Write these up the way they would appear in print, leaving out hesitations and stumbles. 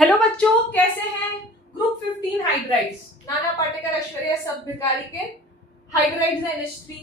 Hello बच्चों, कैसे हैं? ग्रुप 15 हाइड्राइड्स, नाना पाटेकर, ऐश्वर्या सब भिखारी के हाइड्राइड्स हैं NH3,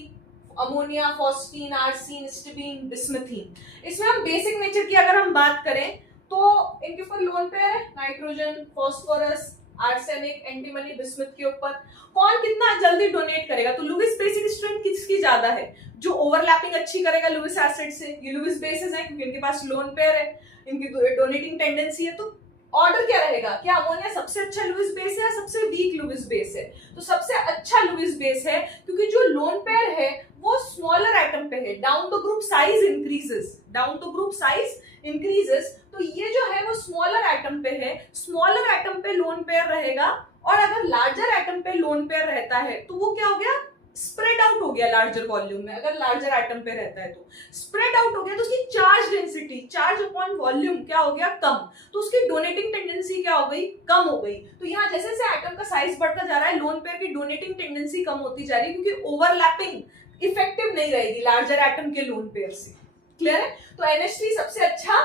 अमोनिया, फॉस्फीन, आर्सीन, स्टिबीन, बिस्मथीन। इसमें हम बेसिक नेचर की अगर हम बात करें तो इनके ऊपर लोन पेयर है nitrogen, phosphorus, arsenic, antimony, bismuth के ऊपर। कौन कितना जल्दी डोनेट करेगा? तो लुईस बेसिक स्ट्रेंथ किसकी ज्यादा है? जो ओवरलैपिंग अच्छी करेगा लुईस एसिड से। ये लुईस बेसिस है क्योंकि इनके पास लोन पेयर है, इनकी डोनेटिंग टेंडेंसी है। तो ऑर्डर क्या रहेगा? क्या अमोनिया सबसे अच्छा लुईस बेस है या सबसे वीक लुईस बेस है? तो सबसे अच्छा लुईस बेस है क्योंकि जो लोन पेयर है वो स्मॉलर एटम पे है। Down the group size increases, down the group size increases. तो ये जो है वो स्मॉलर एटम पे है, स्मॉलर एटम पे लोन पेयर रहेगा। और अगर लार्जर एटम पे लोन पेयर रहता है तो वो क्या हो गया? स्प्रेड आउट हो गया लार्जर वॉल्यूम में। अगर लार्जर एटम पे रहता है तो स्प्रेड आउट हो गया, तो उसकी charge density, charge upon volume क्या हो गया? कम। तो उसकी डोनेटिंग टेंडेंसी क्या हो गई? कम हो गई। तो यहाँ जैसे जैसे एटम का साइज बढ़ता जा रहा है, लोन पेयर की डोनेटिंग टेंडेंसी कम होती जा रही है क्योंकि ओवरलैपिंग इफेक्टिव नहीं रहेगी लार्जर एटम के लोन पेयर से। क्लियर है? तो NH3 सबसे अच्छा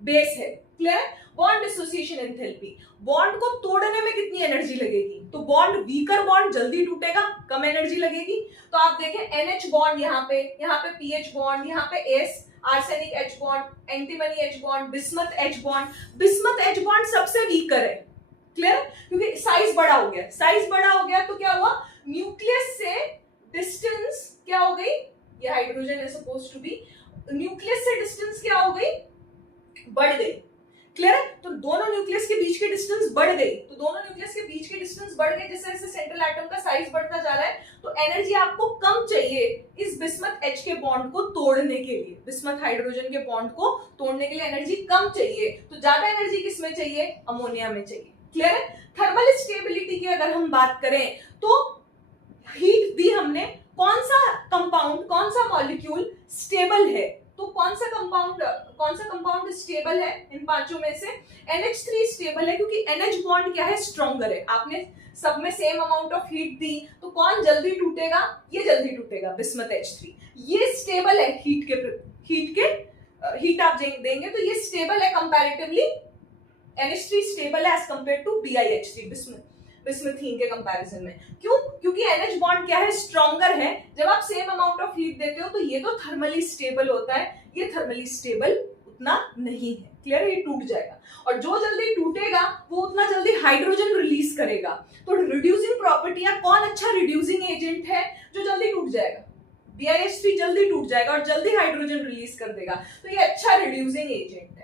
बेस है। क्लियर है? बॉन्ड डिसोसिएशन एंथैल्पी, बॉन्ड को तोड़ने में कितनी एनर्जी लगेगी? तो बॉन्ड, वीकर बॉन्ड जल्दी टूटेगा, कम एनर्जी लगेगी। तो आप देखें NH बॉन्ड यहाँ पे PH बॉन्ड, यहाँ पे S, arsenic H bond, antimony H bond, bismuth H bond. Bismuth H bond सबसे वीकर है। क्लियर? क्योंकि साइज बड़ा हो गया, साइज बड़ा हो गया तो क्या हुआ? न्यूक्लियस से डिस्टेंस क्या हो गई? ये हाइड्रोजन है सपोज टू बी, न्यूक्लियस से डिस्टेंस क्या हो गई? बढ़ गई। क्लियर है? तो दोनों न्यूक्लियस के बीच की डिस्टेंस बढ़ गई। तो दोनों न्यूक्लियस के बीच की डिस्टेंस बढ़ गई, जैसे जैसे सेंट्रल एटम का साइज बढ़ता जा रहा है तो एनर्जी आपको कम चाहिए इस बिस्मथ H के बॉन्ड को तोड़ने के लिए। बिस्मथ हाइड्रोजन के बॉन्ड को तोड़ने के लिए एनर्जी कम चाहिए। तो ज्यादा एनर्जी किसमें चाहिए? अमोनिया में चाहिए। क्लियर है? थर्मल स्टेबिलिटी की अगर हम बात करें तो हीट दी हमने, कौन सा कंपाउंड, कौन सा मॉलिक्यूल स्टेबल है? तो कौन सा कंपाउंड स्टेबल है इन पांचों में से? NH3 स्टेबल है क्योंकि NH बॉन्ड क्या है? स्ट्रॉन्गर है। आपने सब में सेम अमाउंट ऑफ हीट दी तो कौन जल्दी टूटेगा? ये जल्दी टूटेगा, बिस्मथ H3। ये स्टेबल है हीट आप देंगे तो ये स्टेबल है कंपैरेटिवली। NH3 स्टेबल है एज कंपेयर टू BiH3, बिस्मथीन के कंपैरिजन में। क्यों? क्योंकि NH बॉन्ड क्या है? स्ट्रॉन्गर है। जब आप सेम अमाउंट ऑफ हीट देते हो तो ये तो थर्मली स्टेबल होता है, ये थर्मली स्टेबल उतना नहीं है। क्लियर है? ये टूट जाएगा और जो जल्दी टूटेगा वो उतना जल्दी हाइड्रोजन रिलीज करेगा। तो रिड्यूसिंग प्रॉपर्टी या कौन अच्छा रिड्यूसिंग एजेंट है जो जल्दी टूट जाएगा? BiH3 जल्दी टूट जाएगा और जल्दी हाइड्रोजन रिलीज कर देगा, तो ये अच्छा रिड्यूसिंग एजेंट है।